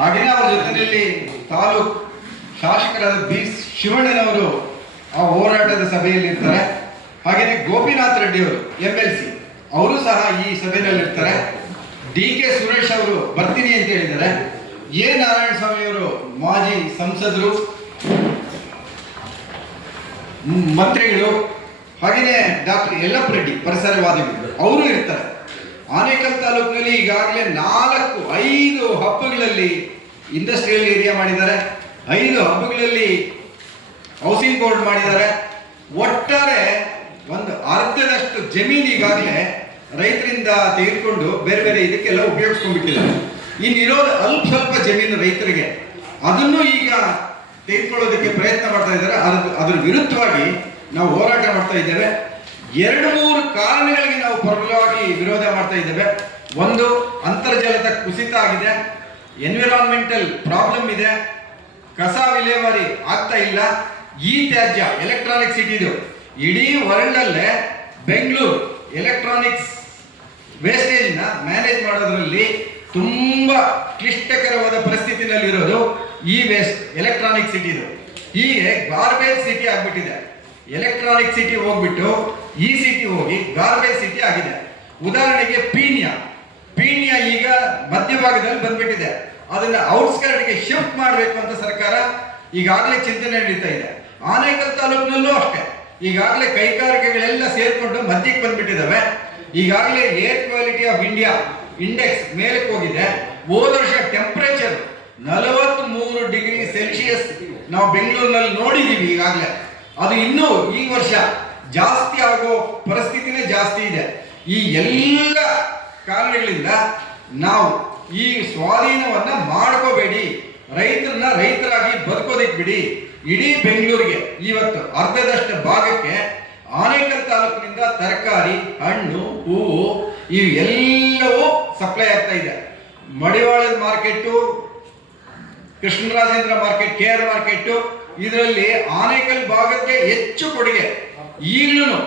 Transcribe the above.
ಹಾಗೆಯೇ ಅವರ ಜೊತೆಯಲ್ಲಿ ತಾಲೂಕು ಶಾಸಕರಾದ ಬಿ ಶಿವಣ್ಣನವರು ಆ ಹೋರಾಟದ ಸಭೆಯಲ್ಲಿ ಇರ್ತಾರೆ. ಹಾಗೆಯೇ ಗೋಪಿನಾಥ್ ರೆಡ್ಡಿ ಅವರು MLC ಅವರು ಸಹ ಈ ಸಭೆಯಲ್ಲಿ ಇರ್ತಾರೆ. DK ಸುರೇಶ್ ಅವರು ಬರ್ತೀನಿ ಅಂತ ಹೇಳಿದ್ದಾರೆ. A ನಾರಾಯಣ ಸ್ವಾಮಿ ಅವರು ಮಾಜಿ ಸಂಸದರು, ಮಂತ್ರಿಗಳು, ಹಾಗೆಯೇ ಡಾಕ್ಟರ್ ಯಲ್ಲಪ್ಪ ರೆಡ್ಡಿ ಪರಿಸರವಾದಿಗಳು ಅವರು ಇರ್ತಾರೆ. ಆನೇಕಲ್ ತಾಲೂಕಿನಲ್ಲಿ ಈಗಾಗಲೇ 4-5 ಹಬ್ಬಗಳಲ್ಲಿ ಇಂಡಸ್ಟ್ರಿಯಲ್ ಏರಿಯಾ ಮಾಡಿದ್ದಾರೆ, 5 ಹಬ್ಬಗಳಲ್ಲಿ ಹೌಸಿಂಗ್ ಬೋರ್ಡ್ ಮಾಡಿದ್ದಾರೆ. ಒಟ್ಟಾರೆ ಒಂದು ಅರ್ಧದಷ್ಟು ಜಮೀನು ಈಗಾಗಲೇ ರೈತರಿಂದ ತೆಗೆದುಕೊಂಡು ಬೇರೆ ಬೇರೆ ಇದಕ್ಕೆಲ್ಲ ಉಪಯೋಗಿಸ್ಕೊಂಡ್ಬಿಟ್ಟಿದ್ದಾರೆ. ಇನ್ನಿರೋದು ಸ್ವಲ್ಪ ಜಮೀನು ರೈತರಿಗೆ, ಅದನ್ನು ಈಗ ತೆಗೆದುಕೊಳ್ಳೋದಕ್ಕೆ ಪ್ರಯತ್ನ ಮಾಡ್ತಾ ಇದ್ದಾರೆ. ಅದ್ರ ವಿರುದ್ಧವಾಗಿ ನಾವು ಹೋರಾಟ ಮಾಡ್ತಾ ಇದ್ದೇವೆ. 2-3 ಕಾರಣಗಳಿಗೆ ನಾವು ಪ್ರಬಲವಾಗಿ ವಿರೋಧ ಮಾಡ್ತಾ ಇದ್ದೇವೆ. ಒಂದು, ಅಂತರ್ಜಲದ ಕುಸಿತ ಆಗಿದೆ, ಎನ್ವಿರಾನ್ಮೆಂಟಲ್ ಪ್ರಾಬ್ಲಮ್ ಇದೆ, ಕಸ ವಿಲೇವಾರಿ ಆಗ್ತಾ ಇಲ್ಲ, ತ್ಯಾಜ್ಯ ಎಲೆಕ್ಟ್ರಾನಿಕ್ ಸಿಟಿದು ಇಡೀ ವರ್ಲ್ಡ್ ಅಲ್ಲೇ ಬೆಂಗಳೂರು ಎಲೆಕ್ಟ್ರಾನಿಕ್ಸ್ ವೇಸ್ಟೇಜ್ನ ಮ್ಯಾನೇಜ್ ಮಾಡೋದ್ರಲ್ಲಿ ತುಂಬಾ ಕ್ಲಿಷ್ಟಕರವಾದ ಪರಿಸ್ಥಿತಿನಲ್ಲಿರೋದು ಈ ವೇಸ್ಟ್ ಎಲೆಕ್ಟ್ರಾನಿಕ್ ಸಿಟಿದು. ಹೀಗೆ ಗಾರ್ಬೇಜ್ ಸಿಟಿ ಆಗ್ಬಿಟ್ಟಿದೆ. ಎಲೆಕ್ಟ್ರಾನಿಕ್ ಸಿಟಿ ಹೋಗ್ಬಿಟ್ಟು ಈ ಸಿಟಿ ಹೋಗಿ ಗಾರ್ಬೇಜ್ ಸಿಟಿ ಆಗಿದೆ. ಉದಾಹರಣೆಗೆ ಪೀಣ್ಯ ಈಗ ಮಧ್ಯಭಾಗದಲ್ಲಿ ಬಂದ್ಬಿಟ್ಟಿದೆ. ಅದನ್ನ ಔಟ್ಸ್ಕರ್ಟ್ಗೆ ಶಿಫ್ಟ್ ಮಾಡಬೇಕು ಅಂತ ಸರ್ಕಾರ ಈಗಾಗಲೇ ಚಿಂತನೆ ನಡೀತಾ ಇದೆ. ಆನೇಕಲ್ ತಾಲೂಕಿನಲ್ಲೂ ಅಷ್ಟೇ ಈಗಾಗಲೇ ಕೈಗಾರಿಕೆಗಳೆಲ್ಲ ಸೇರ್ಕೊಂಡು ಮಧ್ಯಕ್ಕೆ ಬಂದ್ಬಿಟ್ಟಿದ್ದಾವೆ. ಈಗಾಗಲೇ air quality of India index ಮೇಲಕ್ಕೆ ಹೋಗಿದೆ. ಹೋದ ವರ್ಷ ಟೆಂಪರೇಚರ್ 43 ಡಿಗ್ರಿ ಸೆಲ್ಸಿಯಸ್ ನಾವು ಬೆಂಗಳೂರಿನಲ್ಲಿ ನೋಡಿದ್ದೀವಿ ಈಗಾಗಲೇ. ಅದು ಇನ್ನೂ ಈ ವರ್ಷ ಜಾಸ್ತಿ ಆಗೋ ಪರಿಸ್ಥಿತಿನೇ ಜಾಸ್ತಿ ಇದೆ. ಈ ಎಲ್ಲ ಕಾರಣಗಳಿಂದ ನಾವು ಈ ಸ್ವಾಧೀನವನ್ನ ಮಾಡ್ಕೋಬೇಡಿ, ರೈತರನ್ನ ರೈತರಾಗಿ ಬದುಕೋದಿಕ್ ಬಿಡಿ. ಇಡೀ ಬೆಂಗಳೂರಿಗೆ ಇವತ್ತು ಅರ್ಧದಷ್ಟು ಭಾಗಕ್ಕೆ ಆನೇಕಲ್ ತಾಲೂಕಿನಿಂದ ತರಕಾರಿ, ಹಣ್ಣು, ಹೂವು ಇವೆಲ್ಲವೂ ಸಪ್ಲೈ ಆಗ್ತಾ ಇದೆ. ಮಡಿವಾಳದ market, Krishnarajendra market, KR market, ಇದರಲ್ಲಿ ಆನೇಕಲ್ ಭಾಗಕ್ಕೆ ಹೆಚ್ಚು ಕೊಡುಗೆ. ಈಗಲೂ